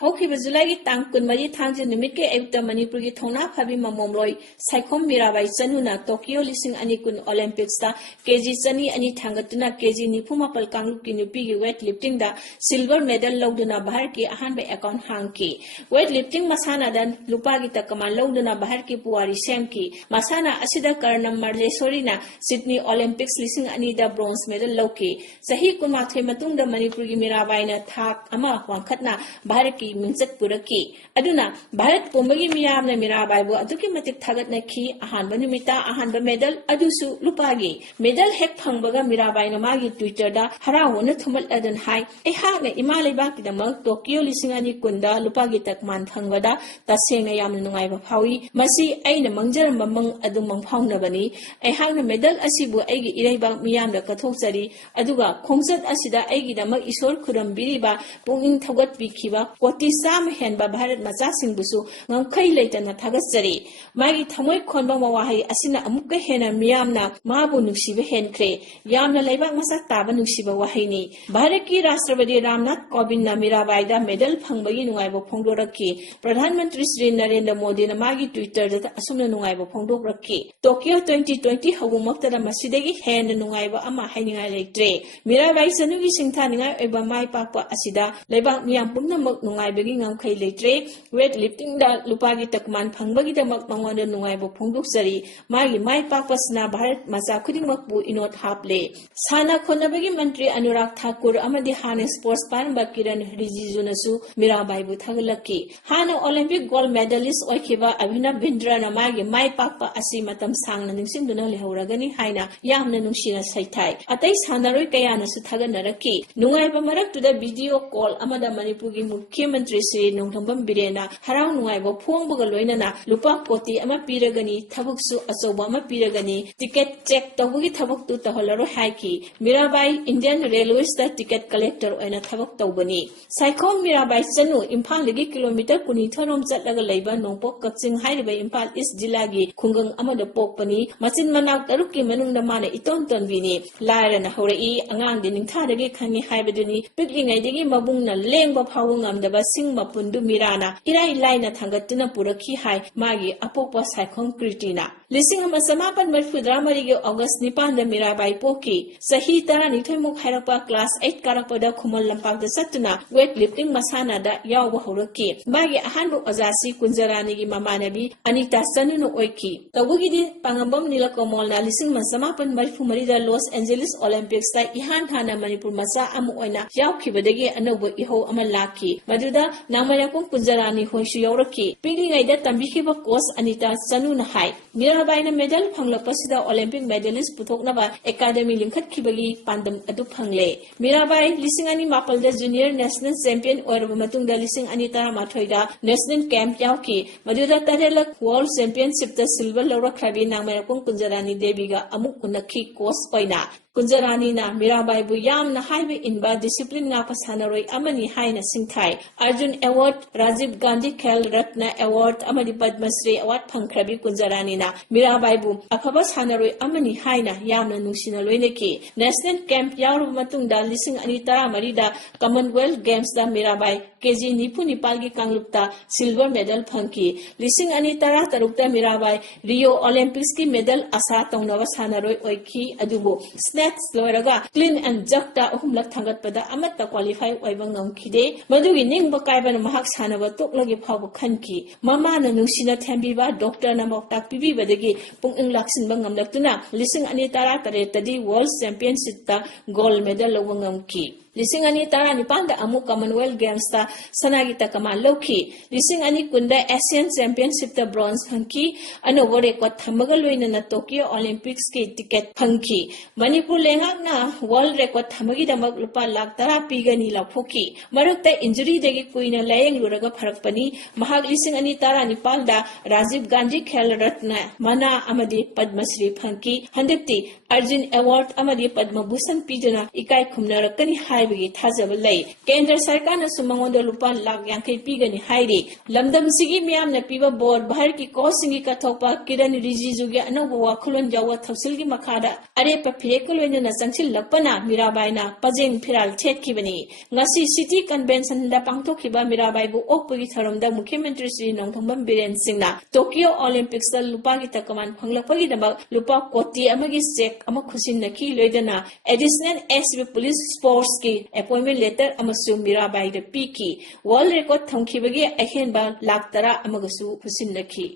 ꯍꯧꯈꯤꯕ ꯖꯨꯂꯥꯏꯒꯤ ꯇꯥꯡ 12 ꯊꯥꯡꯖ ꯅꯨꯃꯤꯠꯀꯤ ꯑꯌꯨꯛꯇ ꯃꯅꯤꯄꯨꯔꯒꯤ ꯊꯧꯅꯥ ꯐꯥꯕꯤ ꯃꯃꯣꯝꯂꯣꯏ ꯁꯥꯏꯈꯣꯝ ꯃꯤꯔꯥꯕꯥꯏ ꯆꯅꯨꯅ ꯇꯣꯀꯤꯌꯣ 2020 ꯑꯣꯂꯦꯝꯄꯤꯛꯁꯇ KG 200 ꯊꯥꯡꯒꯠꯇꯨꯅ KG 94 ꯀꯥꯡꯂꯨꯞꯀꯤ ꯅꯨꯄꯤꯒꯤ ꯋꯦꯠ ꯂꯤꯐꯇꯤꯡꯗ ꯁꯤꯜꯚꯔ ꯃꯦꯗꯜ ꯂꯧꯗꯨꯅ ꯚꯥꯔꯠꯀꯤ ꯑꯍꯥꯟꯕ ꯑꯦꯀꯥꯎꯟꯠ ꯍꯥꯡꯈꯤ꯫ ꯋꯦꯠ ꯂꯤꯐꯇꯤꯡ ꯃꯁꯥꯟꯅꯗ ꯂꯨꯄꯥꯒꯤ ꯇꯀꯃꯥꯟ ꯂꯧꯗꯨꯅ ꯚꯥꯔꯠꯀꯤ ꯄꯨꯋꯥꯔꯤ ꯁꯦꯝꯈꯤ꯫ ꯃꯁꯥꯟꯅ ꯑꯁꯤꯗ Karnam ꯃꯜꯂꯦꯁꯣꯔꯤꯅ Sydney Olympics 2002ꯗ bronze medal ꯂꯧꯈꯤ꯫ ꯆꯍꯤ 12 ꯃꯇꯨꯡꯗ ꯃꯅꯤꯄꯨꯔꯒꯤ ꯃꯤꯔꯥꯕꯥꯏꯅ ꯊꯥꯛ ꯑꯃ ꯋꯥꯡꯈꯠꯅ ꯚꯥꯔꯠꯀꯤ ꯃꯤꯡꯆꯠ ꯄꯨꯔꯛꯈꯤ꯫ ꯑꯗꯨꯅ ꯚꯥꯔꯠ ꯄꯨꯝꯕꯒꯤ ꯃꯤꯌꯥꯝꯅ ꯃꯤꯔꯥꯕꯥꯏꯕꯨ ꯑꯗꯨꯛꯀꯤ ꯃꯇꯤꯛ ꯊꯥꯒꯠꯅꯈꯤ꯫ ꯑꯍꯥꯟꯕ ꯅꯨꯃꯤꯠꯇ ꯑꯍꯥꯟꯕ ꯃꯦꯗꯜ ꯑꯗꯨꯁꯨ ꯂꯨꯄꯥꯒꯤ ꯃꯦꯗꯜ ꯍꯦꯛ ꯐꯪꯕꯒ ꯃꯤꯔꯥꯕꯥꯏꯅ ꯃꯥꯒꯤ ꯇ꯭ꯋꯤꯇꯔꯗ ꯍꯔꯥꯎꯕꯅ ꯊꯨꯝꯍꯠꯂꯗꯨꯅ ꯍꯥꯏ, ꯑꯩꯍꯥꯛꯅ ꯏꯃꯥ ꯂꯩꯕꯥꯛꯀꯤꯗꯃꯛ ꯇꯣꯀꯤꯌꯣ 2020ꯗ ꯂꯨꯄꯥꯒꯤ ꯇꯀꯃꯥꯟ ꯐꯪꯕꯗ ꯇꯁꯦꯡꯅ ꯌꯥꯝꯅ ꯅꯨꯡꯉꯥꯏꯕ ꯐꯥꯎꯏ꯫ ꯃꯁꯤ ꯑꯩꯅ ꯃꯪꯖꯔꯝꯕ ꯃꯪ ꯑꯗꯨ ꯃꯪꯐꯥꯎꯅꯕꯅꯤ꯫ ꯑꯩꯍꯥꯛꯅ ꯃꯦꯗꯜ ꯑꯁꯤꯕꯨ ꯑꯩꯒꯤ ꯏꯔꯩꯕꯥꯛ ꯃꯤꯌꯥꯝꯗ ꯀꯠꯊꯣꯛꯆꯔꯤ꯫ ꯑꯗꯨꯒ ꯈꯣꯡꯆꯠ ꯑꯁꯤꯗ ꯑꯩꯒꯤꯗꯃꯛ ꯏꯁꯣꯔ ꯈꯨꯔꯨꯝꯕꯤꯔꯤꯕ ꯄꯨꯛꯅꯤꯡ ꯊꯧꯒꯠꯄꯤꯈꯤꯕ ꯀꯣꯇꯤ ꯆꯥꯝꯃ ꯍꯦꯟꯕ ꯚꯥꯔꯠ ꯃꯆꯥꯁꯤꯡꯕꯨꯁꯨ ꯉꯝꯈꯩ ꯂꯩꯇꯅ ꯊꯥꯒꯠꯆꯔꯤ꯫ ꯃꯥꯒꯤ ꯊꯃꯣꯏ ꯈꯣꯟꯕ ꯋꯥꯍꯩ ꯑꯁꯤꯅ ꯑꯃꯨꯛꯀ ꯍꯦꯟꯅ ꯃꯤꯌꯥꯝꯅ ꯃꯥꯕꯨ ꯅꯨꯡꯁꯤꯕ ꯍꯦꯟꯈ꯭ꯔꯦ꯫ ꯌꯥꯝꯅ ꯂꯩꯕꯥꯛ ꯃꯆꯥ ꯇꯥꯕ ꯅꯨꯡꯁꯤꯕ ꯋꯥꯍꯩꯅꯤ꯫ ꯚꯥꯔꯠꯀꯤ ꯔꯥꯁꯇ꯭ꯔꯄꯇꯤ ꯔꯥꯝꯅꯥꯊ ꯀꯣꯕꯤꯟꯗꯅ ꯃꯤꯔꯥꯕꯥꯏꯗ ꯃꯦꯗꯜ ꯐꯪꯕꯒꯤ ꯅꯨꯡꯉꯥꯏꯕ ꯐꯣꯡꯗꯣꯔꯛꯈꯤ꯫ ꯄ꯭ꯔꯙꯥꯟ ꯃꯟꯇ꯭ꯔꯤ ꯁ꯭ꯔꯤ ꯅꯔꯦꯟꯗ꯭ꯔ ꯃꯣꯗꯤꯅ ꯃꯥꯒꯤ ꯇ꯭ꯋꯤꯇꯔꯗ ꯑꯁꯨꯝꯅ ꯅꯨꯡꯉꯥꯏꯕ ꯐꯣꯡꯗꯣꯛꯔꯛꯈꯤ꯫ ꯇꯣꯀꯤꯌꯣ 2020 ꯍꯧꯕꯃꯛꯇꯗ ꯃꯁꯤꯗꯒꯤ ꯍꯦꯟꯅ ꯅꯨꯡꯉꯥꯏꯕ ꯑꯃ ꯍꯥꯏꯅꯤꯡꯉꯥꯏ ꯂꯩꯇ꯭ꯔꯦ꯫ ꯃꯤꯔꯥꯕꯥꯏ ꯆꯅꯨꯒꯤ ꯁꯤꯡꯊꯥꯅꯤꯡꯉꯥꯏ ꯑꯣꯏꯕ ꯃꯥꯏ ꯄꯥꯛꯄ ꯑꯁꯤꯗ ꯂꯩꯕꯥꯛ ꯃꯤꯌꯥꯝ ꯄꯨꯝꯅꯃꯛ ꯅꯨꯡꯉꯥꯏꯕꯒꯤ ꯉꯝꯈꯩ ꯂꯩꯇ꯭ꯔꯦ꯫ ꯋꯦꯠ ꯂꯤꯐꯇꯤꯡꯗ ꯂꯨꯄꯥꯒꯤ ꯇꯀꯃꯥꯟ ꯐꯪꯕꯒꯤꯗꯃꯛ ꯃꯉꯣꯟꯗ ꯅꯨꯡꯉꯥꯏꯕ ꯐꯣꯡꯗꯣꯛꯆꯔꯤ꯫ ꯃꯥꯒꯤ ꯃꯥꯏ ꯄꯥꯛꯄꯁꯤꯅ ꯚꯥꯔꯠ ꯃꯆꯥ ꯈꯨꯗꯤꯡꯃꯛꯄꯨ ꯏꯅꯣꯠ ꯍꯥꯞꯂꯦ꯫ ꯁꯥꯟꯅ ꯈꯣꯠꯅꯕꯒꯤ ꯃꯟꯇ꯭ꯔꯤ ꯑꯅꯨꯔꯥꯒ ꯊꯥꯀꯨꯔ ꯑꯃꯗꯤ ꯍꯥꯟꯅ ꯁ꯭ꯄꯣꯔꯠꯁ ꯄꯥꯏꯔꯝꯕ ꯀꯤꯔꯟ ꯔꯤꯖꯤꯖꯨꯅꯁꯨ ꯃꯤꯔꯥꯕꯥꯏꯕꯨ ꯊꯥꯒꯠꯂꯛꯈꯤ꯫ ꯍꯥꯟꯅ ꯑꯣꯂꯦꯝꯄꯤꯛ ꯒꯣꯜꯗ ꯃꯦꯗꯥꯂꯤꯁꯠ ꯑꯣꯏꯈꯤꯕ ꯑꯚꯤꯅꯕ ꯕꯤꯟꯗ꯭ꯔꯅ ꯃꯥꯒꯤ ꯃꯥꯏ ꯄꯥꯛꯄ ꯑꯁꯤ ꯃꯇꯝ ꯁꯥꯡꯅ ꯅꯤꯡꯁꯤꯡꯗꯨꯅ ꯂꯩꯍꯧꯔꯒꯅꯤ ꯍꯥꯏꯅ ꯌꯥꯝꯅ ꯅꯨꯡꯁꯤꯅ ꯁꯩꯊꯥꯏ꯫ ꯑꯇꯩ ꯁꯥꯟꯅꯔꯣꯏ ꯀꯌꯥꯅꯁꯨ ꯊꯥꯒꯠꯅꯔꯛꯈꯤ꯫ ꯅꯨꯡꯉꯥꯏꯕ ꯃꯔꯛꯇꯨꯗ ꯚꯤꯗꯤꯑꯣ ꯀꯣꯜ ꯑꯃꯗ ꯃꯅꯤꯄꯨꯔꯒꯤ ꯃꯨꯈ꯭ꯌ ꯃꯟꯇ꯭ꯔꯤ ꯁ꯭ꯔꯤ ꯅꯣꯡꯊꯣꯝꯕꯝ ꯕꯤꯔꯦꯟꯅ ꯍꯔꯥꯎ ꯅꯨꯡꯉꯥꯏꯕ ꯐꯣꯡꯕꯒ ꯂꯣꯏꯅꯅ ꯂꯨꯄꯥ ꯀꯣꯇꯤ ꯑꯃ ꯄꯤꯔꯒꯅꯤ, ꯊꯕꯛꯁꯨ ꯑꯆꯧꯕ ꯑꯃ ꯄꯤꯔꯒꯅꯤ, ꯇꯤꯀꯦꯠ ꯆꯦꯛ ꯇꯧꯕꯒꯤ ꯊꯕꯛꯇꯨ ꯇꯧꯍꯜꯂꯔꯣꯏ ꯍꯥꯏꯈꯤ꯫ ꯃꯤꯔꯥꯕꯥꯏ ꯏꯟꯗꯤꯌꯟ ꯔꯦꯜꯋꯦꯁꯇ ꯇꯤꯀꯦꯠ ꯀꯂꯦꯛꯇꯔ ꯑꯣꯏꯅ ꯊꯕꯛ ꯇꯧꯕꯅꯤ꯫ ꯁꯥꯏꯈꯣꯝ ꯃꯤꯔꯥꯕꯥꯏ ꯆꯅꯨ ꯏꯝꯐꯥꯜꯗꯒꯤ ꯀꯤꯂꯣꯃꯤꯇꯔ 12 ꯔꯣꯝ ꯆꯠꯂꯒ ꯂꯩꯕ ꯅꯣꯡꯄꯣꯛ ꯀꯛꯆꯤꯡ ꯍꯥꯏꯔꯤꯕ ꯏꯝꯐꯥꯜ ꯏꯁ ꯖꯤꯂꯥꯒꯤ ꯈꯨꯡꯒꯪ ꯑꯃꯗ ꯄꯣꯛꯄꯅꯤ꯫ ꯃꯆꯤꯟ ꯃꯅꯥꯎ 6ꯀꯤ ꯃꯅꯨꯡꯗ ꯃꯥꯅ ꯏꯇꯣꯟ ꯇꯣꯟꯕꯤꯅꯤ꯫ ꯂꯥꯏꯔꯅ ꯍꯧꯔꯛꯏ, ꯑꯉꯥꯡꯗꯤ ꯅꯤꯡꯊꯥꯗꯒꯤ ꯈꯪꯉꯤ ꯍꯥꯏꯕꯗꯨꯅꯤ꯫ ꯄꯤꯛꯂꯤꯉꯩꯗꯒꯤ ꯃꯕꯨꯡꯅ ꯂꯦꯡꯕ ꯐꯥꯎꯕ ꯉꯝꯗꯕ ꯁꯤꯡ ꯃꯄꯨꯟꯗꯨ ꯃꯤꯔꯥꯅ ꯏꯔꯥꯏ ꯂꯥꯏꯅ ꯊꯥꯡꯒꯠꯇꯨꯅ ꯄꯨꯔꯛꯈꯤ ꯍꯥꯏ ꯃꯥꯒꯤ ꯑꯄꯣꯛꯄ ꯁꯥꯏꯈꯣꯝ ꯀ꯭ꯔꯤꯇꯤꯅ꯫ 1834ꯒꯤ ꯑꯣꯒꯁꯠ 9ꯗ ꯃꯤꯔꯥꯕꯥꯏ ꯄꯣꯛꯈꯤ꯫ ꯆꯍꯤ 12 ꯍꯥꯏꯔꯛꯄ ꯀ꯭ꯂꯥꯁ 8 ꯀꯥꯔꯛꯄꯗ ꯈꯨꯃꯟ ꯂꯝꯄꯥꯛꯇ ꯆꯠꯇꯨꯅ ꯋꯦꯠ ꯂꯤꯐꯇꯤꯡ ꯃꯁꯥꯟꯅꯗ ꯌꯥꯎꯕ ꯍꯧꯔꯛꯈꯤ꯫ ꯃꯥꯒꯤ ꯑꯍꯥꯟꯕ ꯑꯣꯖꯥꯁꯤ ꯀꯨꯟꯖꯔꯥꯅꯤꯒꯤ ꯃꯃꯥꯟꯅꯕꯤ ꯑꯅꯤꯇꯥ ꯆꯅꯨꯅ ꯑꯣꯏꯈꯤ꯫ ꯇꯧꯕꯒꯤꯗꯤ ꯄꯥꯉꯝꯕꯝ ꯅꯤꯂꯀꯃꯣꯜꯅ 1834ꯗ ꯂꯣꯁ ꯑꯦꯟꯖꯦꯂꯤꯁ ꯑꯣꯂꯦꯝꯄꯤꯛꯁꯇ ꯏꯍꯥꯟ ꯍꯥꯟꯅ ꯃꯅꯤꯄꯨꯔ ꯃꯆꯥ ꯑꯃ ꯑꯣꯏꯅ ꯌꯥꯎꯈꯤꯕꯗꯒꯤ ꯑꯅꯧꯕ ꯏꯍꯧ ꯑꯃ ꯂꯥꯛꯈꯤ꯫ ꯃꯗꯨꯗ ꯅꯥꯃꯩꯔꯥꯛꯄꯝ ꯀꯨꯟꯖꯔꯥꯅꯤ ꯍꯣꯏꯁꯨ ꯌꯥꯎꯔꯛꯈꯤ꯫ ꯄꯤꯛꯂꯤꯉꯩꯗ ꯇꯝꯕꯤꯈꯤꯕ ꯀꯣꯆ ꯑꯅꯤꯇꯥ ꯆꯅꯨꯅ ꯍꯥꯏ, ꯃꯤꯔꯥꯕꯥꯏꯅ ꯃꯦꯗꯜ ꯐꯪꯂꯛꯄꯁꯤꯗ ꯑꯣꯂꯦꯝꯄꯤꯛ ꯃꯦꯗꯥꯂꯤꯁꯠ ꯄꯨꯊꯣꯛꯅꯕ ꯑꯦꯀꯥꯗꯃꯤ ꯂꯤꯡꯈꯠꯈꯤꯕꯒꯤ ꯄꯥꯟꯗꯝ ꯑꯗꯨ ꯐꯪꯂꯦ꯫ ꯃꯤꯔꯥꯕꯥꯏ 2007ꯗ ꯖꯨꯅꯤꯌꯔ ꯅꯦꯁꯅꯦꯜ ꯆꯦꯝꯄꯤꯌꯟ ꯑꯣꯏꯔꯕ ꯃꯇꯨꯡꯗ 2011ꯗ ꯅꯦꯁꯅꯦꯜ ꯀꯦꯝꯞ ꯌꯥꯎꯈꯤ꯫ ꯃꯗꯨꯗ 7ꯂꯛ ꯋꯥꯔꯜꯗ ꯆꯦꯝꯄꯤꯌꯟꯁꯤꯞꯇ ꯁꯤꯜꯚꯔ ꯂꯧꯔꯛꯈ꯭ꯔꯕꯤ ꯅꯥꯃꯩꯔꯥꯛꯄꯝ ꯀꯨꯟꯖꯔꯥꯅꯤ ꯗꯦꯕꯤꯒ ꯑꯃꯨꯛ ꯎꯅꯈꯤ ꯀꯣꯆ ꯑꯣꯏꯅ꯫ ꯀꯨꯟꯖꯔꯥꯅꯤꯅ ꯃꯤꯔꯥꯕꯥꯏꯕꯨ ꯌꯥꯝꯅ ꯍꯥꯏꯕ ꯏꯟꯕ ꯗꯤꯁꯤꯄ꯭ꯂꯤꯟ ꯉꯥꯛꯄ ꯁꯥꯟꯅꯔꯣꯏ ꯑꯃꯅꯤ ꯍꯥꯏꯅ ꯁꯤꯡꯊꯥꯏ꯫ ꯑꯔꯖꯨꯟ ꯑꯦꯋꯥꯔꯗ, ꯔꯥꯖꯤꯚ ꯒꯥꯟꯙꯤ ꯈꯦꯜ ꯔꯠꯅ ꯑꯦꯋꯥꯔꯗ ꯑꯃꯗꯤ ꯄꯗꯃ ꯁ꯭ꯔꯤ ꯑꯦꯋꯥꯔꯗ ꯐꯪꯈ꯭ꯔꯕꯤ ꯀꯨꯟꯖꯔꯥꯅꯤꯅ ꯃꯤꯔꯥꯕꯥꯏꯕꯨ ꯑꯐꯕ ꯁꯥꯟꯅꯔꯣꯏ ꯑꯃꯅꯤ ꯍꯥꯏꯅ ꯌꯥꯝꯅ ꯅꯨꯡꯁꯤꯅ ꯂꯣꯏꯅꯈꯤ꯫ ꯅꯦꯁꯅꯦꯜ ꯀꯦꯝꯞ ꯌꯥꯎꯔꯕ ꯃꯇꯨꯡꯗ 2014ꯗ ꯀꯃꯟꯋꯦꯜꯊ ꯒꯦꯝꯁꯇ ꯃꯤꯔꯥꯕꯥꯏ KG 94ꯒꯤ ꯀꯥꯡꯂꯨꯞꯇ ꯁꯤꯜꯚꯔ ꯃꯦꯗꯜ ꯐꯪꯈꯤ꯫ 2013ꯗ ꯃꯤꯔꯥꯕꯥꯏ ꯔꯤꯑꯣ ꯑꯣꯂꯦꯝꯄꯤꯛꯁꯀꯤ ꯃꯦꯗꯜ ꯑꯁꯥ ꯇꯧꯅꯕꯁꯥꯟꯅꯔꯣꯏ ꯑꯣꯏꯈꯤ꯫ ꯑꯗꯨꯕꯨ ꯁ꯭ꯅꯦꯠꯆ ꯂꯣꯏꯔꯒ ꯀ꯭ꯂꯤꯟ ꯑꯦꯟड ꯖꯔꯛꯇ 3ꯂꯛ ꯊꯥꯡꯒꯠꯄꯗ ꯑꯃꯠꯇ ꯀ꯭ꯋꯥꯂꯤꯐꯥꯏ ꯑꯣꯏꯕ ꯉꯝꯈꯤꯗꯦ꯫ ꯃꯗꯨꯒꯤ ꯅꯤꯡꯕ ꯀꯥꯏꯕꯅ ꯃꯍꯥꯛ ꯁꯥꯟꯅꯕ ꯇꯣꯛꯂꯒꯦ ꯐꯥꯎꯕ ꯈꯟꯈꯤ꯫ ꯃꯃꯥꯅ ꯅꯨꯡꯁꯤꯅ ꯊꯦꯝꯕꯤꯕ, ꯗꯣꯛꯇꯔꯅ ꯄꯥꯎꯇꯥꯛ ꯄꯤꯕꯤꯕꯗꯒꯤ ꯄꯨꯛꯅꯤꯡ ꯂꯥꯛꯁꯤꯟꯕ ꯉꯝꯂꯛꯇꯨꯅ 2018ꯗꯗꯤ ꯋꯥꯔꯜꯗ ꯆꯦꯝꯄꯤꯌꯟꯁꯤꯞꯇ ꯒꯣꯜꯗ ꯃꯦꯗꯜ ꯂꯧꯕ ꯉꯝꯈꯤ꯫ 2019ꯗ ꯑꯃꯨꯛ ꯀꯃꯟꯋꯦꯜꯊ ꯒꯦꯝꯁꯇ ꯁꯅꯥꯒꯤ ꯇꯀꯃꯥꯟ ꯂꯧꯈꯤ꯫ 2020ꯗ ꯑꯦꯁꯤꯌꯥꯟ ꯆꯦꯝꯄꯤꯌꯟꯁꯤꯞꯇ ꯕ꯭ꯔꯣꯟꯖ ꯐꯪꯈꯤ꯫ ꯑꯅꯧꯕ ꯔꯦꯀꯣꯔꯗ ꯊꯝꯕꯒ ꯂꯣꯏꯅꯅ ꯇꯣꯀꯤꯌꯣ ꯑꯣꯂꯦꯝꯄꯤꯛꯁꯀꯤ ꯇꯤꯀꯦꯠ ꯐꯪꯈꯤ꯫ ꯃꯅꯤꯄꯨꯔ ꯂꯩꯉꯥꯛꯅ ꯋꯥꯔꯜꯗ ꯔꯦꯀꯣꯔꯗ ꯊꯝꯕꯒꯤꯗꯃꯛ ꯂꯨꯄꯥ ꯂꯥꯈ 10 ꯄꯤꯒꯅꯤ ꯂꯥꯎꯊꯣꯛꯈꯤ꯫ ꯃꯔꯛꯇ ꯏꯟꯖꯨꯔꯤꯗꯒꯤ ꯀꯨꯏꯅ ꯂꯥꯌꯦꯡꯂꯨꯔꯒ ꯐꯔꯛꯄꯅꯤ꯫ ꯃꯍꯥꯛ 2019ꯗ ꯔꯥꯖꯤꯚ ꯒꯥꯟꯙꯤ ꯈꯦꯜ ꯔꯠꯅ ꯃꯅꯥ ꯑꯃꯗꯤ ꯄꯗꯃ ꯁ꯭ꯔꯤ ꯐꯪꯈꯤ꯫ ꯍꯟꯗꯛꯇꯤ ꯑꯔꯖꯨꯟ ꯑꯦꯋꯥꯔꯗ ꯑꯃꯗꯤ ꯄꯗꯃ ꯚꯨꯁꯟ ꯄꯤꯗꯨꯅ ꯏꯀꯥꯏ ꯈꯨꯝꯅꯔꯛꯀꯅꯤ ꯍꯥꯏꯕ हाइबगी थाजब लई केंद्र सरकार न सुमंगोंद लुपा लाख यांखै पीगनी हाइरी लमदम सिगी मियाम न पीबा बोर्ड bahar की कोसिंगी कथोपा किरण रिजिजुगी अनौब वाखुलन जावा थौसिलगी मखादा अरेपा फिरेकुलोइन न चंगसिल लपना मीराबाईना पजेंग फिराल छेटखिबनी ngasi city convention da pangthokhiba mirabai bu okpagi tharomda मुख्यमंत्री श्री नोंथोंबम बीरेन सिंहना टोक्यो ओलंपिक्स दा लुपा की तकमान फंगलपगी दबक लुपा कोटी अमगी चेक अम खुसिनखि लोइदना एडिशनल एसबी पुलिस फोर्स की अपॉइंटमेंट लेटर अमसु मीराबाई दा पीकी वर्ल्ड रिकॉर्ड थंखिबगी अहेनबा लाख 10 अमगसु खुसिनखि।